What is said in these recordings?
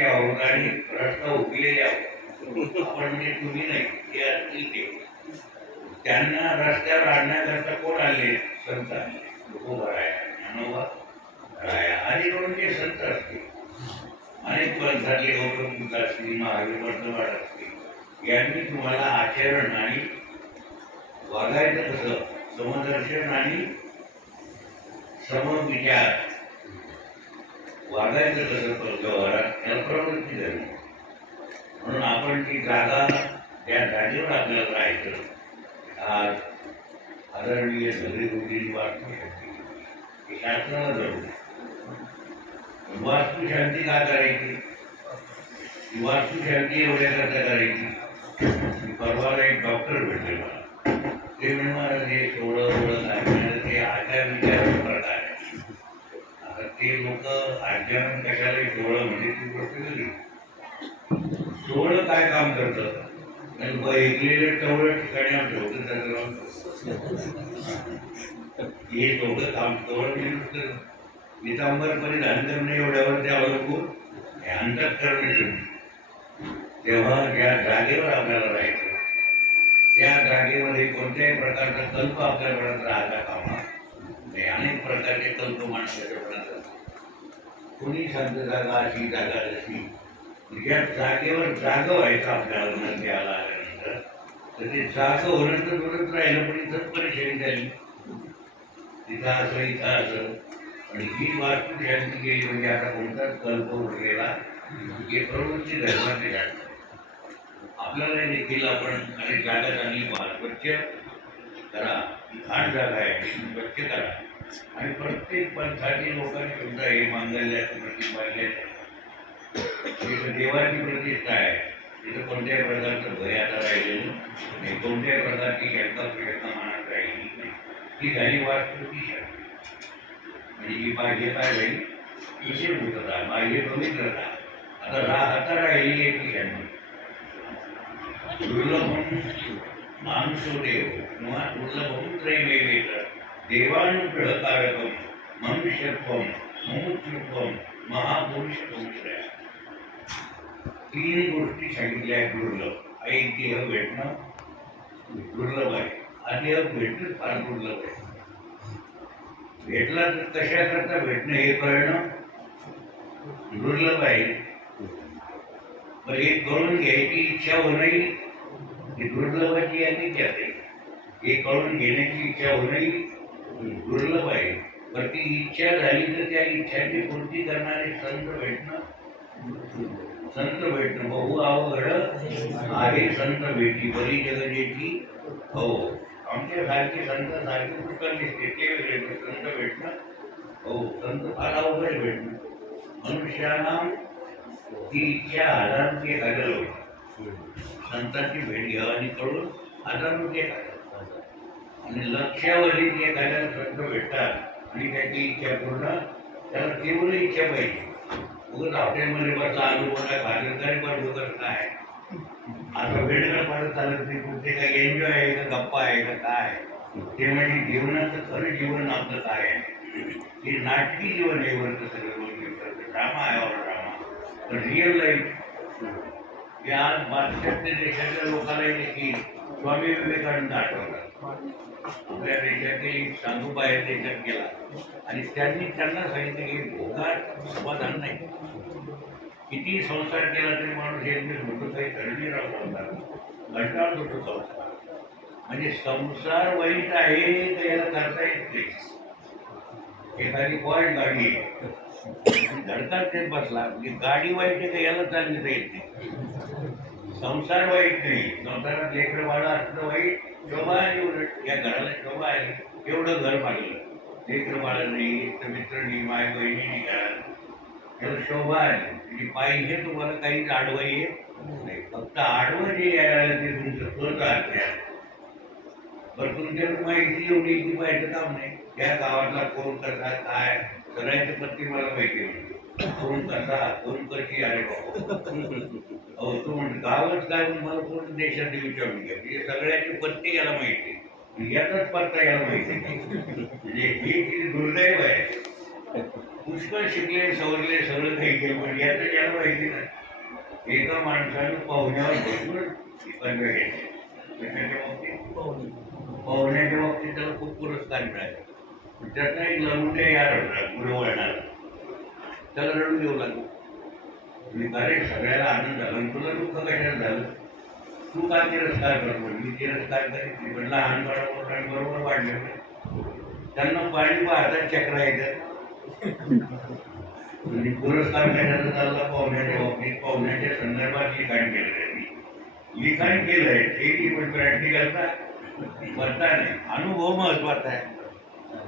रहिवासी अवघाने आणि रस्ता उकलेले आपण म्हणजे तुम्ही नाही ते असतील ते. त्यांना रस्त्यावर आणण्याकरता कोण आले? संत आले. राया ज्ञानोबा राया. आधी करून ते संत असतील. अनेक पंथातले गौतम बुद्ध असतील महावीर वर्धवाड असतील. यांनी तुम्हाला आचरण आणि वागायचं कसं? समदर्शन आणि समविचार. वागायचं कसं पण व्यवहारात त्याला प्रवृत्ती झाली म्हणून आपण ती जागा त्या जागेवर आपल्याला राहायचं. आज आदरणीय सगळी गोष्टी वास्तुशांती हे जरूर वास्तुशांती का करायची? ही वास्तुशांती एवढ्या करता करायची? परवाला एक डॉक्टर भेटले मला. ते म्हणणार हे थोडं थोडं काय म्हणणार ते आचार विचार प्रकार आहे आता ते लोक आचरण कशाला डोळं म्हणजे ती गोष्ट वेगळी डोळं काय काम करतं आणि ब- ऐकलेलं ठिकाणी त्याचं हे दोघं काम तेवढं मी नुसतं नितांबर एवढ्यावर ते अवलंबून हे तेव्हा ज्या जागेवर आपल्याला राहायचं. त्या जागेमध्ये कोणत्याही प्रकारचा कल्प आपल्या मनात राहता कामा नये. अनेक प्रकारचे कल्प माणसाच्या मनात असतात कोणी शांत जागा अशी जागा तशी. ज्या जागेवर जाग व्हायचं आपल्याला मनात घ्यायला तर ते जागं होणं तर राहिलं पण इथंच परेशानी झाली तिथं असं इथं असं. आणि ही वास्तू शांती केली म्हणजे आता कोणताच कल्प उरलेला हे प्रवृत्ती धर्माचे जाणतं आपल्याला देखील आपण अनेक जागा चांगली स्वच्छ करा घाण जागा आहे स्वच्छ करा. आणि प्रत्येक पंथातील लोकांनी सुद्धा हे मांगल्याचं प्रतीक पाहिजे देवाची प्रतिष्ठा आहे. तिथं कोणत्याही प्रकारचं भय आता राहिलेलं नाही. कोणत्याही प्रकारची शंका प्रयत्न मनात राहिली नाही. ही झाली वास्तुची म्हणजे ही बाह्य काय राहील इथे भूतता बाह्य पवित्रता. आता राहता राहिली एक दुर्लभ दुर्लभम देव किंवा दुर्लभम त्रैवेवेत देवानुग्रहकारकम मनुष्यत्वम मुमुक्षुत्वम महापुरुष श्रेय तीन गोष्टी सांगितल्या आहेत दुर्लभ एक देह भेटणं दुर्लभ आहे हा भेटणं फार दुर्लभ आहे भेटला तर कशाकरता भेटणं हे कळणं? दुर्लभ आहे पण हे कळून घ्यायची इच्छा होणंही ही दुर्लभाची आणि त्यात आहे हे कळून घेण्याची इच्छा होणंही दुर्लभ आहे पण ती इच्छा झाली तर त्या इच्छाची पूर्ती करणारे संत भेटणं संत भेटणं. बहु अवघड. आहे संत भेटी बरी जगजेची हो. आमच्या सारखे संत सारखे पुष्कळ दिसते ते वेगळे संत भेटणं. हो संत फार अवघड भेटणं. मनुष्याला ती इच्छा हजारांची एक हजार संतांची भेट घ्यावी आणि कळून हजारांची एक आणि लक्षावधी ती एक संत भेटतात. आणि त्याची इच्छा पूर्ण त्याला तीव्र इच्छा पाहिजे. उगाच हॉटेलमध्ये बसला आलू बघा खाजून काय बरं बघत काय आता वेळ परत चालत नाही कुठे काय एन्जॉय आहे का गप्पा आहे का काय? ते म्हणजे जीवनाचं खरं जीवन आपलं काय आहे. हे नाटकी जीवन आहे वरचं सगळं गोष्टी. ड्रामा आहे और ड्रामा पण रिअल लाईफ या पाश्चात्य देशाच्या लोकांना देखील स्वामी विवेकानंद आठवतात. आपल्या देशातील साधूबाहेर देशात गेला. आणि त्यांनी त्यांना सांगितलं की भोगात समाधान नाही. किती संसार केला तरी माणूस हे दिवस काही धरणी राहू संसार होतो. संसार म्हणजे संसार वाईट आहे तर याला करता येत नाही. एखादी पॉईंट गाडी आहे. धडकात ते बसला म्हणजे गाडी वाईट आहे तर याला चालली येत नाही. संसार वाईट नाही. संसारात लेकर बाळ असणं वाईट. शोभा आहे उलट या घराला शोभा आहे. एवढं घर पाडलं मित्र बाळ नाही इष्ट मित्र नाही माय बहिणी नाही घरात शोभा आहे. म्हणजे पाहिजे तुम्हाला काहीच आडवं आहे नाही. फक्त आडवं जे यायला ते तुमचं स्वतः आहे. बरं तुमच्याकडे माहिती एवढी की पाहिजे काम नाही. त्या गावातला कोण कसा काय करायचं पत्ती मला माहिती होती कोण कसा कोण कशी अरे बाबा अहो तू म्हणजे गावच काय मला कोण देशात विचारून घ्या म्हणजे सगळ्याची पत्ती याला माहिती आहे. याचाच पत्ता याला माहिती म्हणजे ही दुर्दैव आहे पुष्कळ शिकले सवरले सगळं काही केलं पण याचं याला माहिती नाही. एका माणसानं पाहुण्यावर बसून पंधरा घ्यायचे कशाच्या बाबतीत पाहुण्याच्या बाबतीत त्याला खूप पुरस्कार मिळाले. पण त्याचा एक लंगुटे यार होता पुढे वळणार. त्याला रडून देऊ लागलो. मी अरे सगळ्याला आनंद झाला. तुला दुःख कशाला झालं? तू का तिरस्कार करतो मी तिरस्कार करीत नाही. पण बरोबर आणि बरोबर वाढले. त्यांना पाणी पाहतात चक्र येतात म्हणजे पुरस्कार कशाचा चालला पाहुण्याच्या बाबतीत. पाहुण्याच्या संदर्भात लिखाण केलं त्यांनी लिखाण केलंय. ते पण प्रॅक्टिकलचा करता नाही. अनुभव महत्त्वाचा आहे.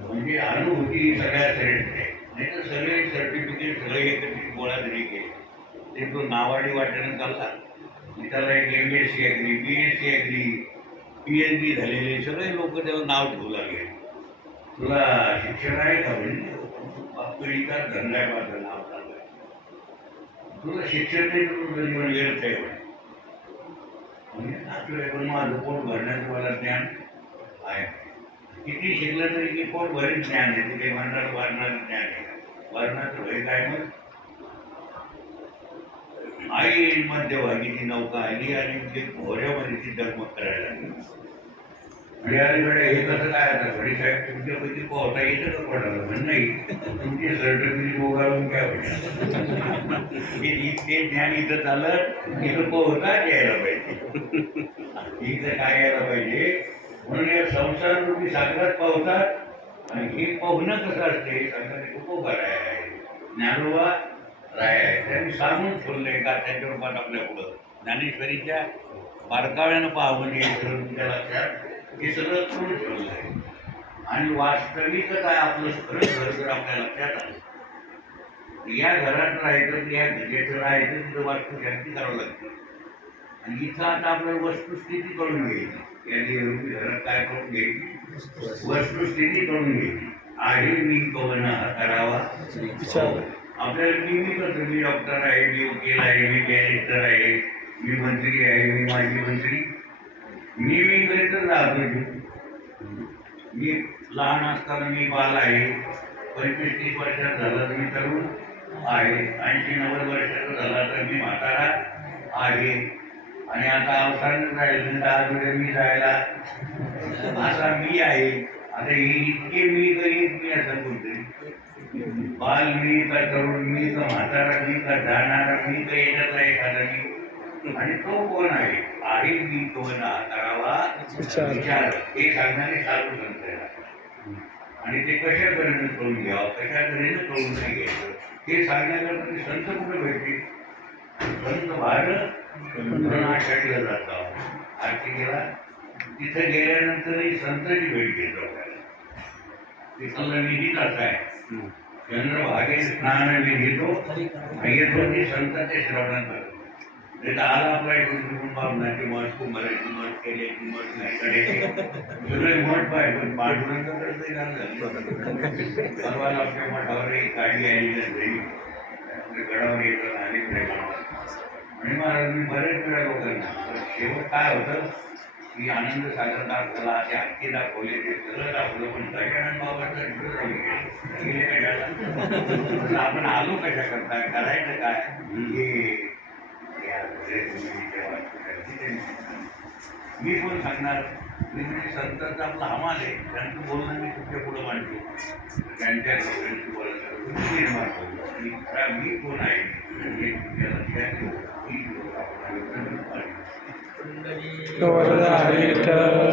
म्हणजे अनुभूती सगळ्या श्रेष्ठ आहे. नाही तर सगळे सर्टिफिकेट सगळे एकत्रित गोळा जरी केले ते तो नावाडी वाटेनं चालला. मी त्याला एक M S C agri B S C agri P H D झालेले सगळे लोक त्याला नाव ठेवू लागले. तुला शिक्षण आहे का म्हणजे पिढीचा धंदा आहे माझं नाव चाललं आहे तुला शिक्षण नाही तर तुझं जीवन व्यर्थ आहे म्हणजे आपलं पण माझं पोट भरण्याचं मला ज्ञान आहे. किती शिकलं तरी की पोट भरीत ज्ञान आहे ते म्हणणार वारणारं ज्ञान आहे. वारणाचं भय काय मग? आई मध्यभागी ती नौका आली आणि ते घोऱ्यामध्ये ती दगमग करायला लागली. म्हणजे अलीकडे हे कसं काय आता? घडी साहेब तुमच्यापैकी पोहता येतं का कोणाला? म्हण नाही. तुमची सर्टिफिकेट बोगाळून काय होईल हे इतके ज्ञान इथं चालत इथं पोहता यायला पाहिजे. इथं काय यायला पाहिजे? म्हणून या संसार रूपी सागरात पावतात. हे पोहणं कसं असते? हे खूप उपकार आहे. ज्ञानोबा राय आहे. त्यांनी सांगून ठेवले का त्यांच्या रूपात आपल्या पुढं. ज्ञानेश्वरीच्या बारकाव्यानं पाहा म्हणजे हे सगळं लक्षात हे सगळं करून ठेवलं आहे. आणि वास्तविक आहे आपलं खरंच घर जर आपल्या लक्षात आलं या घरात राहायचं या गजेचं राहायचं तिथं वास्तुशांती करावं लागते. आणि इथं आता आपल्याला वस्तुस्थिती कळून घ्यायची देवरूपी घरात काय करून घ्यायची वस्तुस्थिती कळून घ्यायची आहे मी कवन करावा आपल्याला मी मी करतो मी डॉक्टर आहे मी वकील आहे मी बॅरिस्टर आहे मी मंत्री आहे मी माजी मंत्री. मी मी करीतच राहतो मी लहान असताना मी बाल आहे. पंचवीस तीस वर्षात झाला तर मी तरुण आहे. ऐंशी नव्वद वर्षाचा झाला तर मी म्हातारा आहे. आणि आता राहिलं तर अजून मी जायला असा मी आहे. आता हे इतके मी काही मी असं बोलतोय. बाल मी का तरुण मी का म्हातारा मी का जाणारा मी का येण्याचा एखादा मी. आणि तो कोण आहे? आहे मी कोण? करावा विचार. हे सांगणारे साधू संत आहेत. आणि ते कशा तऱ्हेनं करून घ्यावं? कशा तऱ्हेनं करून नाही घ्यायचं? हे सांगण्याकरता ते संत कुठे भेटतील? भारत आषाढीला जातो. आर्थिकेला तिथे गेल्यानंतरही संतांची भेट घेतो. तिथला तिथलं असा आहे. चंद्रभागे स्नान विधितो घेतो येतो ते संतांच्या श्रवणात करतो. नाही तर आला आपला इकडून तिकडून मठ कुंभाराची मठ केल्याची मठ नाहीकडे सगळे मठ पाहिजे. पण पांडुरंगाकडे ते झालं. परवाला आपल्या मठावर एक गाडी आली घरी गडावर येतात आणि प्रेमानं आणि महाराजांनी बरेच वेळा लोकांना तर शेवट काय होतं? की आनंद सागर दाखवला ते हत्ती दाखवले ते सगळं दाखवलं पण गजानन बाबाचा इकडं आपण आलो कशा करता? करायचं काय? हे मी पण सांगणार? मी म्हणजे संतांचा आपला हमाल आहे. त्यांचं बोलणं मी तुमच्या पुढं मांडतो. त्यांच्या गौरवाची बोलणं मी कोण आहे? हे तुमच्या लक्षात ठेवू. वरदा हरी विठ्ठल